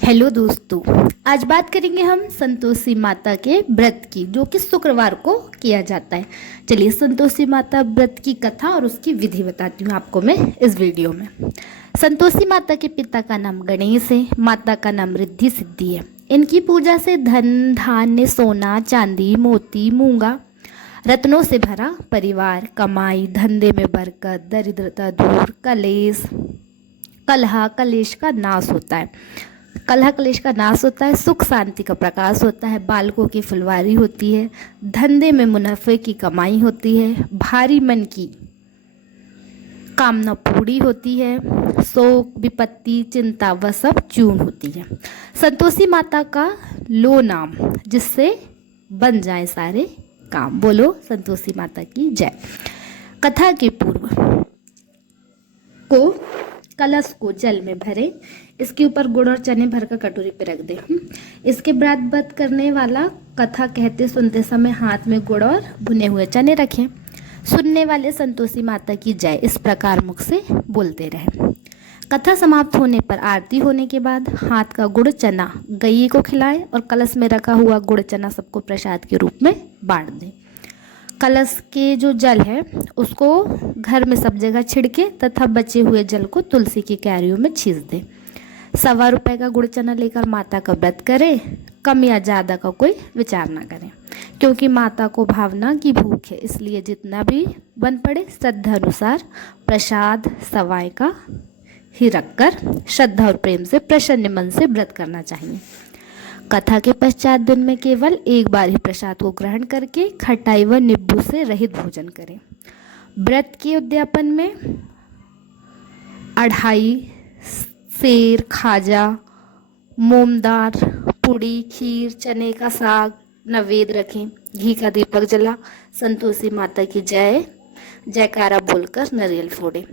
Hello दोस्तों, आज बात करेंगे हम संतोषी माता के व्रत की, जो कि शुक्रवार को किया जाता है। चलिए संतोषी माता व्रत की कथा और उसकी विधि बताती हूँ आपको मैं इस वीडियो में। संतोषी माता के पिता का नाम गणेश है, माता का नाम रिद्धि सिद्धि है। इनकी पूजा से धन धान्य सोना चांदी मोती मूंगा रत्नों से भरा परिवार, कमाई धंधे में बरकत, दरिद्रता दूर, कलेश का नाश होता है। कलह क्लेश का नाश होता है, सुख शांति का प्रकाश होता है, बालकों की फुलवारी होती है, धंधे में मुनाफे की कमाई होती है, भारी मन की कामना पूरी होती है, शोक विपत्ति चिंता वह सब चूर्ण होती है। संतोषी माता का लो नाम, जिससे बन जाए सारे काम। बोलो संतोषी माता की जय। कथा के पूर्व को कलश को जल में भरे, इसके ऊपर गुड़ और चने भरकर कटोरी पे रख दे। इसके बाद व्रत करने वाला कथा कहते सुनते समय हाथ में गुड़ और भुने हुए चने रखें। सुनने वाले संतोषी माता की जय इस प्रकार मुख से बोलते रहे। कथा समाप्त होने पर आरती होने के बाद हाथ का गुड़ चना गैये को खिलाएं और कलश में रखा हुआ गुड़ चना सबको प्रसाद के रूप में बांट दें। कलश के जो जल है उसको घर में सब जगह छिड़के तथा बचे हुए जल को तुलसी की क्यारियों में छींच दें। ₹1.25 का गुड़ चना लेकर माता का व्रत करें। कम या ज़्यादा का कोई विचार ना करें, क्योंकि माता को भावना की भूख है, इसलिए जितना भी बन पड़े श्रद्धा अनुसार प्रसाद सवाय का ही रखकर श्रद्धा और प्रेम से प्रसन्न मन से व्रत करना चाहिए। कथा के पश्चात दिन में केवल एक बार ही प्रसाद को ग्रहण करके खटाई व नींबू से रहित भोजन करें। व्रत के उद्यापन में अढ़ाई सेर खाजा मोमदार पूड़ी खीर चने का साग नैवेद्य रखें। घी का दीपक जला संतोषी माता की जय जयकारा बोलकर नारियल फोड़े।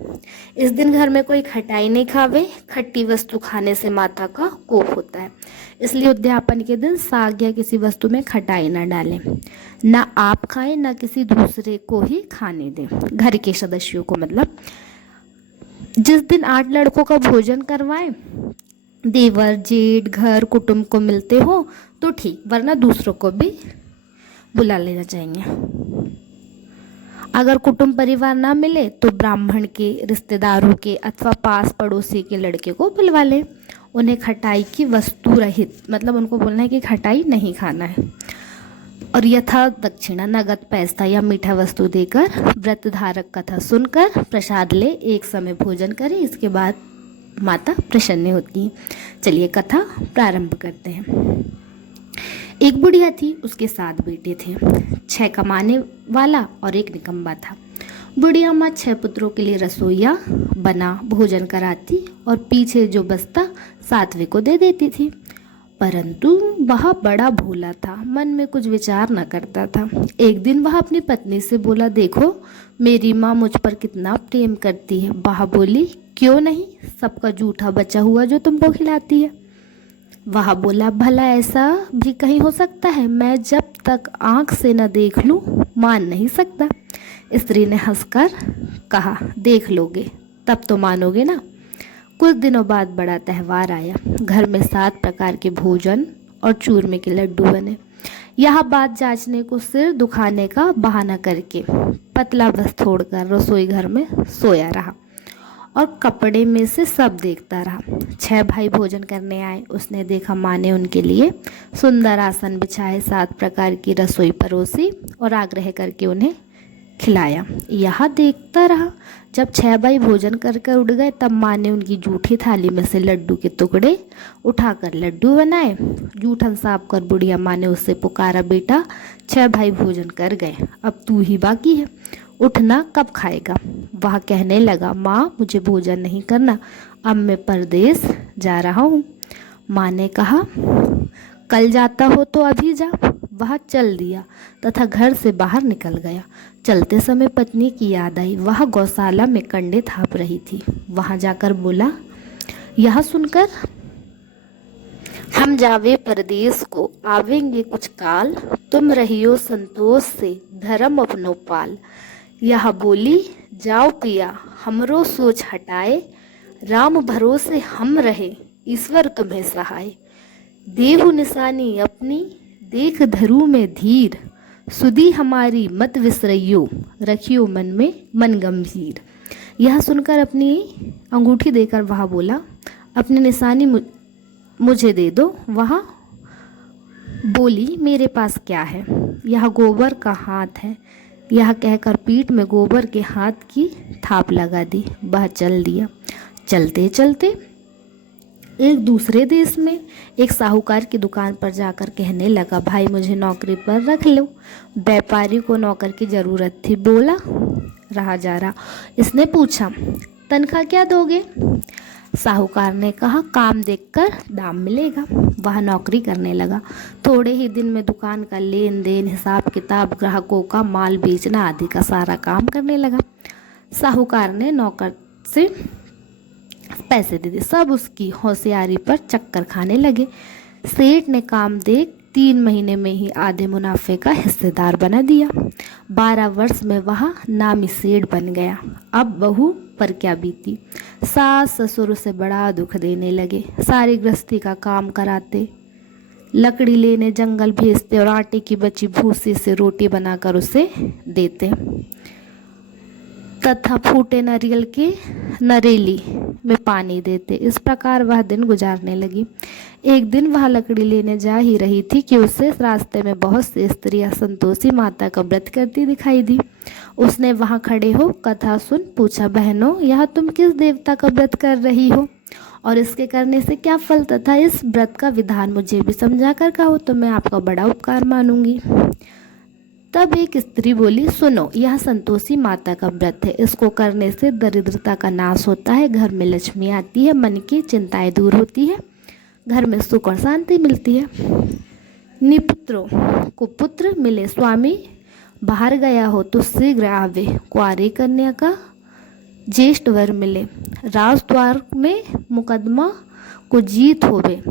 इस दिन घर में कोई खटाई नहीं खावे। खट्टी वस्तु खाने से माता का कोप होता है, इसलिए उद्यापन के दिन साग या किसी वस्तु में खटाई ना डालें। ना आप खाएं ना किसी दूसरे को ही खाने दें, घर के सदस्यों को। मतलब जिस दिन 8 लड़कों का भोजन करवाएं, देवर जेठ घर कुटुंब को मिलते हो तो ठीक, वरना दूसरों को भी बुला लेना चाहिए। अगर कुटुंब परिवार ना मिले तो ब्राह्मण के रिश्तेदारों के अथवा पास पड़ोसी के लड़के को बुलवा लें। उन्हें खटाई की वस्तु रहित, मतलब उनको बोलना है कि खटाई नहीं खाना है, और यथा दक्षिणा नगद पैसा या मीठा वस्तु देकर व्रत धारक कथा सुनकर प्रसाद ले एक समय भोजन करें। इसके बाद माता प्रसन्न होती है। चलिए कथा प्रारंभ करते हैं। एक बुढ़िया थी, उसके 7 बेटे थे। 6 कमाने वाला और 1 निकम्मा था। बुढ़िया माँ 6 पुत्रों के लिए रसोइया बना भोजन कराती और पीछे जो बचता 7वें को दे देती थी। परंतु वह बड़ा भोला था, मन में कुछ विचार न करता था। एक दिन वह अपनी पत्नी से बोला, देखो मेरी माँ मुझ पर कितना प्रेम करती है। वह बोली, क्यों नहीं, सबका जूठा बचा हुआ जो तुमको खिलाती है। वह बोला, भला ऐसा भी कहीं हो सकता है? मैं जब तक आँख से न देख लूँ मान नहीं सकता। स्त्री ने हंसकर कहा, देख लोगे तब तो मानोगे ना। कुछ दिनों बाद बड़ा त्यौहार आया। घर में 7 प्रकार के भोजन और चूरमे के लड्डू बने। यह बात जांचने को सिर दुखाने का बहाना करके पतला बस छोड़कर रसोई घर में सोया रहा और कपड़े में से सब देखता रहा। 6 भाई भोजन करने आए। उसने देखा माँ ने उनके लिए सुंदर आसन बिछाए, 7 प्रकार की रसोई परोसी और आग्रह करके उन्हें खिलाया। यह देखता रहा। जब 6 भाई भोजन कर कर उठ गए, तब माँ ने उनकी जूठी थाली में से लड्डू के टुकड़े उठाकर लड्डू बनाए। जूठन साफ कर बुढ़िया माँ ने उससे पुकारा, बेटा 6 भाई भोजन कर गए, अब तू ही बाकी है, उठना, कब खाएगा? वह कहने लगा, माँ मुझे भोजन नहीं करना, अब मैं परदेश जा रहा हूँ। माँ ने कहा, कल जाता हो तो अभी जा। वह चल दिया तथा घर से बाहर निकल गया। चलते समय पत्नी की याद आई। वह गौशाला में कंडे थाप रही थी। वहां जाकर बोला, यह सुनकर हम जावे परदेश को, आवेंगे कुछ काल, तुम रहियो संतोष से धर्म अपनो पाल। यह बोली, जाओ पिया हमरो सोच हटाए, राम भरोसे हम रहे, ईश्वर तुम्हें सहाय। देहु निशानी अपनी देख धरू में धीर, सुधी हमारी मत विसरइयो रखियो मन में मन गंभीर। यह सुनकर अपनी अंगूठी देकर वह बोला, अपनी निशानी मुझे दे दो। वह बोली, मेरे पास क्या है, यह गोबर का हाथ है। यह कहकर पीठ में गोबर के हाथ की थाप लगा दी। वह चल दिया। चलते चलते एक दूसरे देश में एक साहूकार की दुकान पर जाकर कहने लगा, भाई मुझे नौकरी पर रख लो। व्यापारी को नौकर की ज़रूरत थी, बोला रहा जा रहा। इसने पूछा, तनख्वाह क्या दोगे? साहूकार ने कहा, काम देखकर दाम मिलेगा। वह नौकरी करने लगा। थोड़े ही दिन में दुकान का लेन देन, हिसाब किताब, ग्राहकों का माल बेचना आदि का सारा काम करने लगा। साहूकार ने नौकर से पैसे दे दिए। सब उसकी होशियारी पर चक्कर खाने लगे। सेठ ने काम देख 3 महीने में ही आधे मुनाफे का हिस्सेदार बना दिया। 12 वर्ष में वह नामी सेठ बन गया। अब बहू पर क्या बीती। सास ससुर उसे बड़ा दुख देने लगे। सारी गृहस्थी का काम कराते, लकड़ी लेने जंगल भेजते और आटे की बची भूसी से रोटी बनाकर उसे देते तथा फूटे नारियल के नरेली में पानी देते। इस प्रकार वह दिन गुजारने लगी। एक दिन वह लकड़ी लेने जा ही रही थी कि उसे रास्ते में बहुत सी स्त्रियां संतोषी माता का व्रत करती दिखाई दी। उसने वहां खड़े हो कथा सुन पूछा, बहनों यह तुम किस देवता का व्रत कर रही हो और इसके करने से क्या फल तथा इस व्रत का विधान मुझे भी समझा कर कहो तो मैं आपका बड़ा उपकार मानूंगी। तब एक स्त्री बोली, सुनो, यह संतोषी माता का व्रत है। इसको करने से दरिद्रता का नाश होता है, घर में लक्ष्मी आती है, मन की चिंताएं दूर होती है, घर में सुख और शांति मिलती है। निपुत्रों को पुत्र मिले, स्वामी बाहर गया हो तो शीघ्र आवे, कुंवारी कन्या का ज्येष्ठ वर मिले, राजद्वार में मुकदमा को जीत होवे,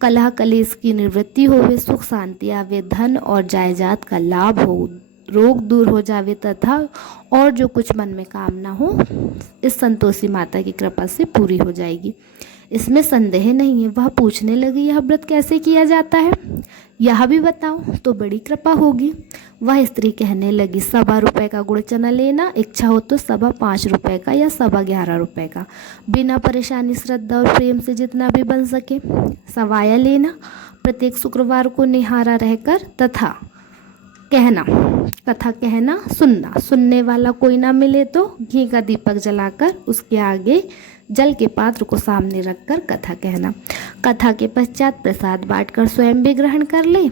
कलह कलेश की निवृत्ति होवे, सुख शांति आवे, धन और जायदाद का लाभ हो, रोग दूर हो जावे तथा और जो कुछ मन में कामना हो इस संतोषी माता की कृपा से पूरी हो जाएगी। इसमें संदेह नहीं है। वह पूछने लगी, यह व्रत कैसे किया जाता है, यह भी बताओ तो बड़ी कृपा होगी। वह स्त्री कहने लगी, 1.25 रुपये का गुड़ चना लेना, इच्छा हो तो 5.25 रुपये का या 11.25 रुपये का, बिना परेशानी श्रद्धा और प्रेम से जितना भी बन सके। सवाया लेना, प्रत्येक शुक्रवार को निहारा रहकर तथा कहना, कथा कहना, सुनना, सुनने वाला कोई ना मिले तो घी का दीपक जलाकर उसके आगे जल के पात्र को सामने रखकर कथा कहना। कथा के पश्चात प्रसाद बांटकर स्वयं भी ग्रहण कर ले।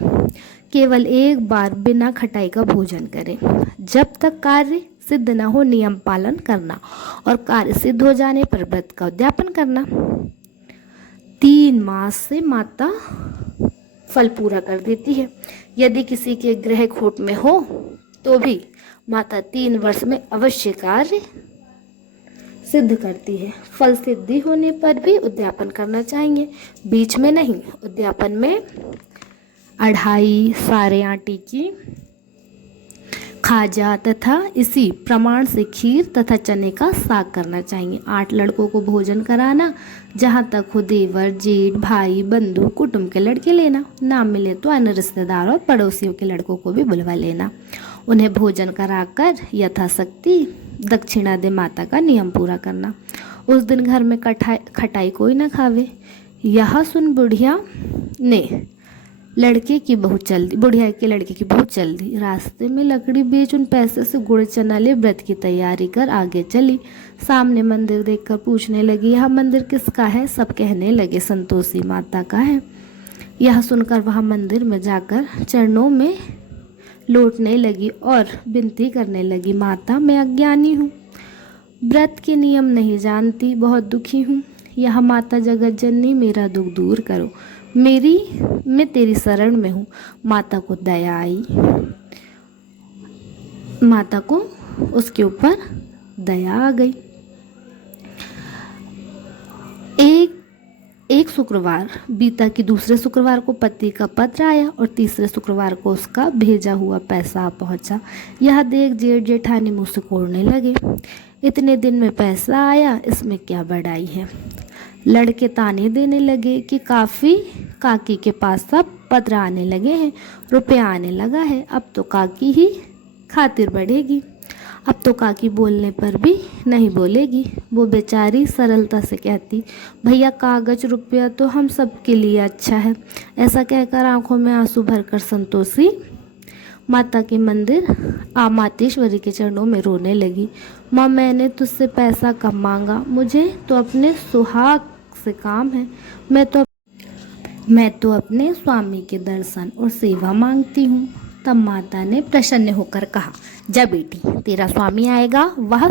केवल एक बार बिना खटाई का भोजन करें। जब तक कार्य सिद्ध न हो नियम पालन करना और कार्य सिद्ध हो जाने पर व्रत का उद्यापन करना। 3 मास से माता फल पूरा कर देती है। यदि किसी के ग्रह खोट में हो तो भी माता 3 वर्ष में अवश्य कार्य सिद्ध करती है। फल सिद्धि होने पर भी उद्यापन करना चाहिए, बीच में नहीं। उद्यापन में 2.5 सारे आटे की खाजा तथा इसी प्रमाण से खीर तथा चने का साग करना चाहिए। 8 लड़कों को भोजन कराना, जहाँ तक हो देवर, जेठ, भाई, बंधु, कुटुंब के लड़के लेना, ना मिले तो अन्य रिश्तेदार और पड़ोसियों के लड़कों को भी बुलवा लेना। उन्हें भोजन कराकर यथाशक्ति दक्षिणा दे माता का नियम पूरा करना। उस दिन घर में खटाई कोई न खावे। यह सुन बुढ़िया के लड़के की बहुत जल्दी रास्ते में लकड़ी बेच उन पैसे से गुड़ चना ले व्रत की तैयारी कर आगे चली। सामने मंदिर देखकर पूछने लगी, यह मंदिर किसका है? सब कहने लगे संतोषी माता का है। यह सुनकर वह मंदिर में जाकर चरणों में लौटने लगी और विनती करने लगी, माता मैं अज्ञानी हूँ, व्रत के नियम नहीं जानती, बहुत दुखी हूँ। यह माता जगत जननी मेरा दुख दूर करो, मैं तेरी शरण में हूँ। माता को दया आई, माता को उसके ऊपर दया आ गई। एक शुक्रवार बीता कि दूसरे शुक्रवार को पति का पत्र आया और तीसरे शुक्रवार को उसका भेजा हुआ पैसा पहुंचा। यह देख जेठ जेठानी मुँह सिकोड़ने लगे, इतने दिन में पैसा आया, इसमें क्या बड़ाई है। लड़के ताने देने लगे कि काफ़ी काकी के पास सब पत्र आने लगे हैं, रुपया आने लगा है, अब तो काकी ही खातिर बढ़ेगी। अब तो काकी बोलने पर भी नहीं बोलेगी। वो बेचारी सरलता से कहती, भैया कागज रुपया तो हम सब के लिए अच्छा है। ऐसा कहकर आंखों में आंसू भरकर संतोषी माता के मंदिर मातेश्वरी के चरणों में रोने लगी। माँ, मैंने तुझसे पैसा कम मांगा, मुझे तो अपने सुहाग से काम है। मैं तो अपने स्वामी के दर्शन और सेवा मांगती हूँ। तब माता ने प्रसन्न होकर कहा, जा बेटी, तेरा स्वामी आएगा। वह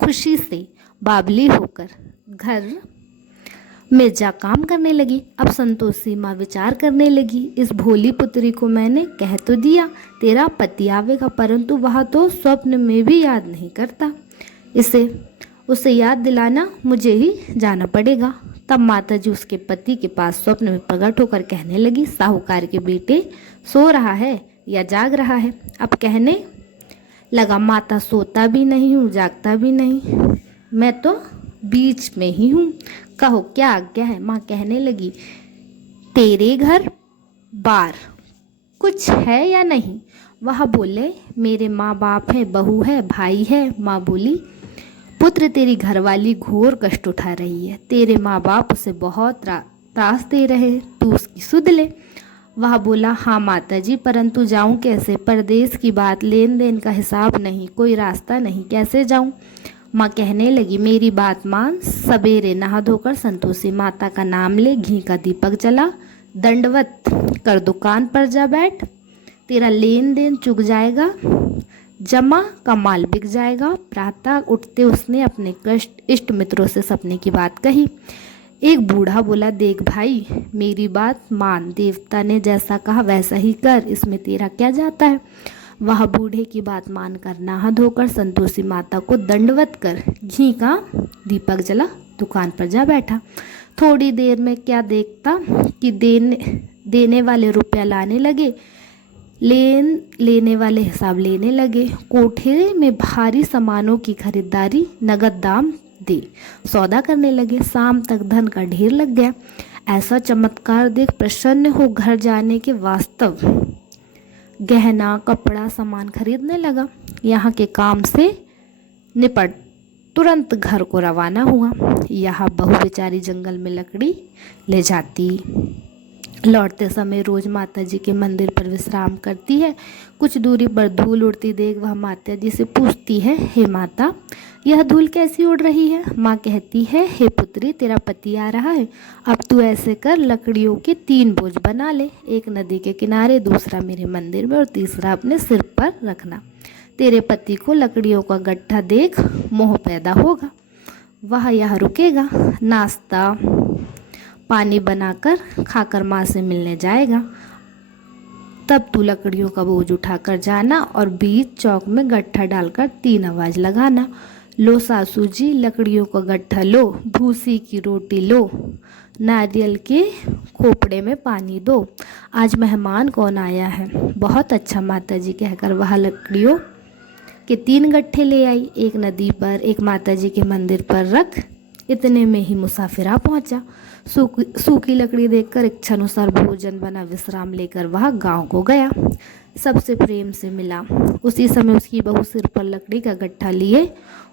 खुशी से बावली होकर घर में जा काम करने लगी। अब संतोषी माँ विचार करने लगी, इस भोली पुत्री को मैंने कह तो दिया तेरा पति आवेगा, परंतु वह तो स्वप्न में भी याद नहीं करता। उसे याद दिलाना मुझे ही जाना पड़ेगा। तब माता जी उसके पति के पास स्वप्न में प्रकट होकर कहने लगी, साहूकार के बेटे सो रहा है या जाग रहा है? अब कहने लगा, माता सोता भी नहीं हूँ, जागता भी नहीं, मैं तो बीच में ही हूँ, कहो क्या आज्ञा है? माँ कहने लगी, तेरे घर बार कुछ है या नहीं? वह बोले, मेरे माँ बाप है, बहू है, भाई है। माँ बोली, पुत्र तेरी घरवाली घोर कष्ट उठा रही है, तेरे माँ बाप उसे बहुत त्रास दे रहे, तू उसकी सुध ले। वह बोला, हाँ माता जी, परंतु जाऊं कैसे? परदेश की बात, लेन देन का हिसाब नहीं, कोई रास्ता नहीं, कैसे जाऊं? माँ कहने लगी, मेरी बात मान, सवेरे नहा धोकर संतोषी माता का नाम ले, घी का दीपक जला, दंडवत कर दुकान पर जा बैठ, तेरा लेन देन चुक जाएगा, जमा का माल बिक जाएगा। प्रातः उठते उसने अपने इष्ट मित्रों से सपने की बात कही। एक बूढ़ा बोला, देख भाई, मेरी बात मान, देवता ने जैसा कहा वैसा ही कर, इसमें तेरा क्या जाता है? वह बूढ़े की बात मानकर नहा धोकर संतोषी माता को दंडवत कर घी का दीपक जला दुकान पर जा बैठा। थोड़ी देर में क्या देखता कि देने वाले रुपया लाने लगे, लेने वाले हिसाब लेने लगे। कोठे में भारी सामानों की खरीदारी, नगद दाम दे सौदा करने लगे। शाम तक धन का ढेर लग गया। ऐसा चमत्कार देख प्रसन्न हो घर जाने के वास्तव गहना कपड़ा सामान खरीदने लगा। यहाँ के काम से निपट तुरंत घर को रवाना हुआ। यहाँ बहू बेचारी जंगल में लकड़ी ले जाती, लौटते समय रोज माता जी के मंदिर पर विश्राम करती है। कुछ दूरी पर धूल उड़ती देख वह माता जी से पूछती है, हे माता, यह धूल कैसी उड़ रही है? माँ कहती है, हे पुत्री, तेरा पति आ रहा है, अब तू ऐसे कर, लकड़ियों के 3 बोझ बना ले, एक नदी के किनारे, दूसरा मेरे मंदिर में और तीसरा अपने सिर पर रखना। तेरे पति को लकड़ियों का गट्ठा देख मोह पैदा होगा, वह यहाँ रुकेगा, नाश्ता पानी बनाकर खाकर माँ से मिलने जाएगा। तब तू लकड़ियों का बोझ उठाकर जाना और बीच चौक में गट्ठा डालकर 3 आवाज लगाना, लो सासू जी लकड़ियों का गट्ठा लो, भूसी की रोटी लो, नारियल के खोपड़े में पानी दो, आज मेहमान कौन आया है? बहुत अच्छा माता जी कहकर वह लकड़ियों के 3 गट्ठे ले आई। एक नदी पर, एक माता जी के मंदिर पर रख, इतने में ही मुसाफिर पहुंचा। सूखी लकड़ी देखकर इच्छानुसार भोजन बना, विश्राम लेकर वह गांव को गया, सबसे प्रेम से मिला। उसी समय उसकी बहू सिर पर लकड़ी का गट्ठा लिए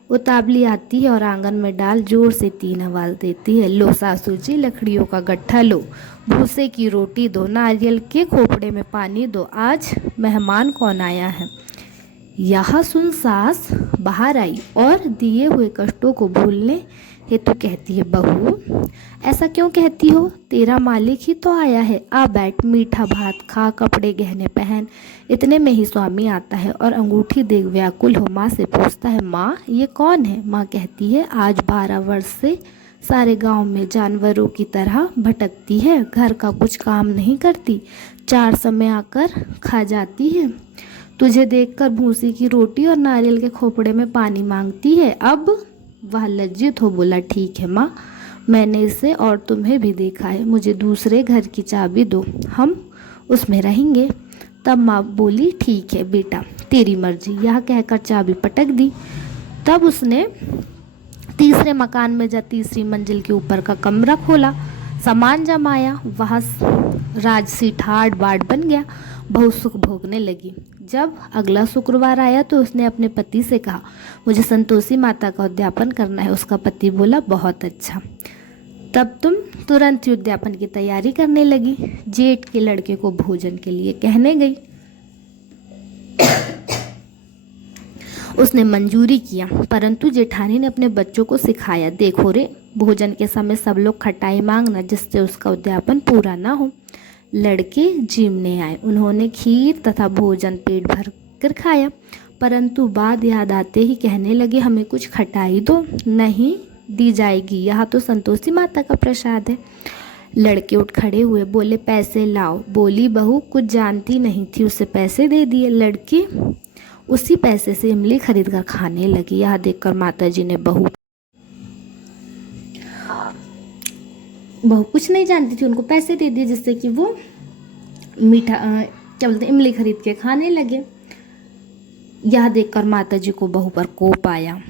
उतावली आती है और आंगन में डाल जोर से 3 आवाज देती है, लो सासू जी लकड़ियों का गट्ठा लो, भूसे की रोटी दो, नारियल के खोपड़े में पानी दो, आज मेहमान कौन आया है? यह सुन सास बाहर आई और दिए हुए कष्टों को भूलने हेतु कहती है, बहू ऐसा क्यों कहती हो? तेरा मालिक ही तो आया है, आ बैठ, मीठा भात खा, कपड़े गहने पहन। इतने में ही स्वामी आता है और अंगूठी देख व्याकुल हो माँ से पूछता है, माँ ये कौन है? माँ कहती है, आज 12 वर्ष से सारे गांव में जानवरों की तरह भटकती है, घर का कुछ काम नहीं करती, 4 समय आकर खा जाती है, तुझे देखकर भूसी की रोटी और नारियल के खोपड़े में पानी मांगती है। अब वह लज्जित हो बोला, ठीक है माँ, मैंने इसे और तुम्हें भी देखा है, मुझे दूसरे घर की चाबी दो, हम उसमें रहेंगे। तब माँ बोली, ठीक है बेटा, तेरी मर्जी। यह कहकर चाबी पटक दी। तब उसने तीसरे मकान में जा तीसरी मंजिल के ऊपर का कमरा खोला, सामान जमाया, वहाँ राजसी ठाट बाट बन गया। बहू सुख भोगने लगी। जब अगला शुक्रवार आया तो उसने अपने पति से कहा, मुझे संतोषी माता का उद्यापन करना है। उसका पति बोला, बहुत अच्छा। तब तुम तुरंत ही उद्यापन की तैयारी करने लगी। जेठ के लड़के को भोजन के लिए कहने गई। उसने मंजूरी किया, परंतु जेठानी ने अपने बच्चों को सिखाया, देखो रे, भोजन के समय सब लोग खटाई मांगना, जिससे उसका उद्यापन पूरा ना हो। लड़के जीमने आए। उन्होंने खीर तथा भोजन पेट भर कर खाया, परंतु बाद याद आते ही कहने लगे, हमें कुछ खटाई दो। नहीं दी जाएगी, यह तो संतोषी माता का प्रसाद है। लड़के उठ खड़े हुए, बोले, पैसे लाओ। बोली बहू कुछ जानती नहीं थी, उसे पैसे दे दिए। लड़की उसी पैसे से इमली खरीद कर खाने लगी। यह देखकर माताजी ने बहू कुछ नहीं जानती थी, उनको पैसे दे दिए, जिससे कि वो मीठा क्या बोलते इमली खरीद के खाने लगे। यह देखकर माताजी को बहू पर कोप आया।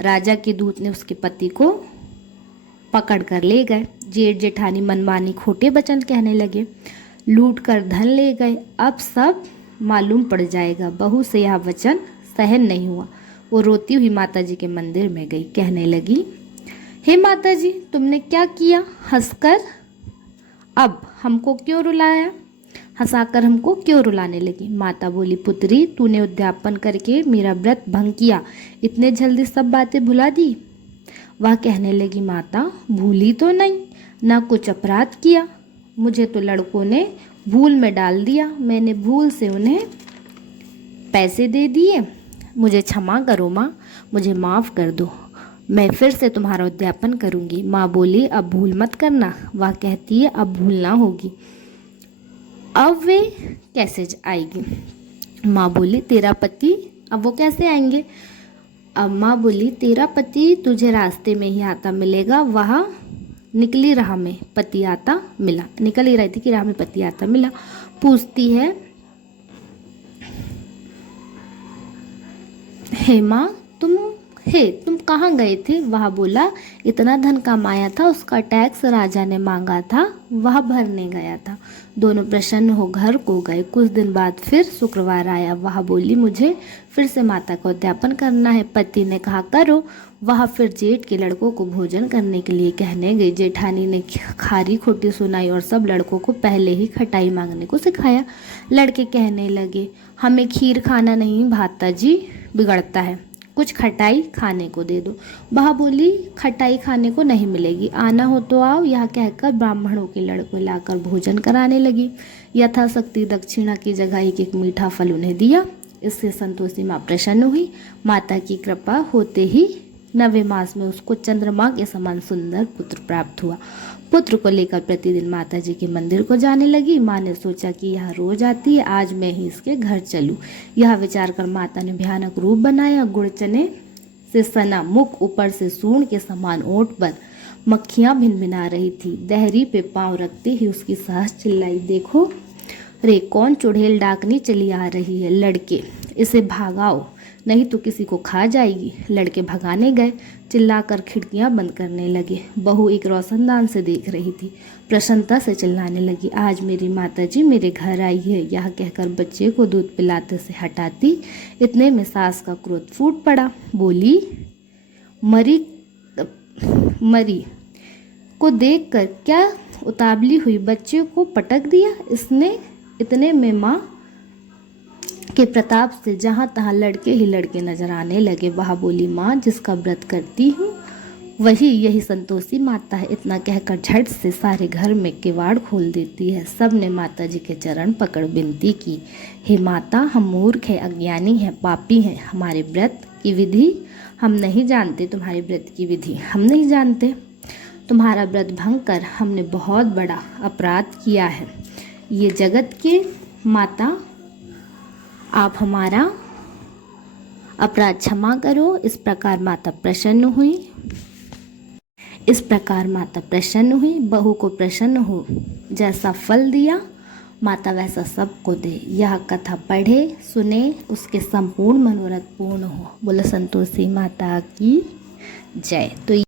राजा के दूत ने उसके पति को पकड़ कर ले गए। जेठ जेठानी मनमानी खोटे वचन कहने लगे, लूट कर धन ले गए, अब सब मालूम पड़ जाएगा। बहू से यह वचन सहन नहीं हुआ। वो रोती हुई माताजी के मंदिर में गई, कहने लगी, हे माताजी, तुमने क्या किया? हंसकर अब हमको क्यों रुलाया? हंसाकर हमको क्यों रुलाने लगी? माता बोली, पुत्री, तूने उद्यापन करके मेरा व्रत भंग किया, इतने जल्दी सब बातें भुला दी। वह कहने लगी, माता, भूली तो नहीं, ना कुछ अपराध किया, मुझे तो लड़कों ने भूल में डाल दिया, मैंने भूल से उन्हें पैसे दे दिए, मुझे क्षमा करो माँ, मुझे माफ़ कर दो, मैं फिर से तुम्हारा उद्यापन करूँगी। माँ बोली, अब भूल मत करना। वह कहती है, अब भूलना होगी। अब वे कैसे आएगी? माँ बोली, तेरा पति, अब वो कैसे आएंगे? अब माँ बोली, तेरा पति तुझे रास्ते में ही आता मिलेगा। वह निकली राह में पति आता मिला, निकल ही रही थी कि राह में पति आता मिला। पूछती है, हे माँ, तुम कहाँ गए थे? वह बोला, इतना धन कमाया था, उसका टैक्स राजा ने मांगा था, वह भरने गया था। दोनों प्रसन्न हो घर को गए। कुछ दिन बाद फिर शुक्रवार आया। वह बोली, मुझे फिर से माता का उद्यापन करना है। पति ने कहा, करो। वह फिर जेठ के लड़कों को भोजन करने के लिए कहने गई। जेठानी ने खारी खोटी सुनाई और सब लड़कों को पहले ही खटाई मांगने को सिखाया। लड़के कहने लगे, हमें खीर खाना नहीं भाता जी, बिगड़ता है, कुछ खटाई खाने को दे दो। वह बोली, खटाई खाने को नहीं मिलेगी, आना हो तो आओ। यह कहकर ब्राह्मणों के लड़कों लाकर भोजन कराने लगी। यथाशक्ति दक्षिणा की जगह एक मीठा फल उन्हें दिया। इससे संतोषी माँ प्रसन्न हुई। माता की कृपा होते ही 9वें मास में उसको चंद्रमा के समान सुंदर पुत्र प्राप्त हुआ। पुत्र को लेकर प्रतिदिन माता जी के मंदिर को जाने लगी। माँ ने सोचा कि यह रोज आती है, आज मैं ही इसके घर चलूं। यह विचार कर माता ने भयानक रूप बनाया। गुड़ चने से सना मुख, ऊपर से सूंड के समान ओंठ पर मक्खियां भिनभिना रही थी। दहरी पे पांव रखते ही उसकी सास चिल्लाई, देखो रे, कौन चुड़ैल डाकनी चली आ रही है। लड़के, इसे भागाओ, नहीं तो किसी को खा जाएगी। लड़के भगाने गए, चिल्लाकर खिड़कियां बंद करने लगे। बहू एक रोशनदान से देख रही थी, प्रसन्नता से चिल्लाने लगी, आज मेरी माताजी मेरे घर आई है। यह कहकर बच्चे को दूध पिलाते से हटाती। इतने में सास का क्रोध फूट पड़ा। बोली, मरी को देखकर क्या उतावली हुई, बच्चे को पटक दिया इसने। इतने में माँ के प्रताप से जहाँ तहाँ लड़के ही लड़के नजर आने लगे। वह बोली, माँ, जिसका व्रत करती हूँ वही यही संतोषी माता है। इतना कहकर झट से सारे घर में किवाड़ खोल देती है। सब ने माता जी के चरण पकड़ विनती की, हे माता, हम मूर्ख हैं, अज्ञानी हैं, पापी हैं, हमारे व्रत की विधि हम नहीं जानते, तुम्हारे व्रत की विधि हम नहीं जानते। तुम्हारा व्रत भंग कर हमने बहुत बड़ा अपराध किया है। ये जगत की माता, आप हमारा अपराध क्षमा करो। इस प्रकार माता प्रसन्न हुई। बहू को प्रसन्न हो, जैसा फल दिया माता वैसा सबको दे। यह कथा पढ़े सुने, उसके संपूर्ण मनोरथ पूर्ण हो। बोलो संतोषी माता की जय। तो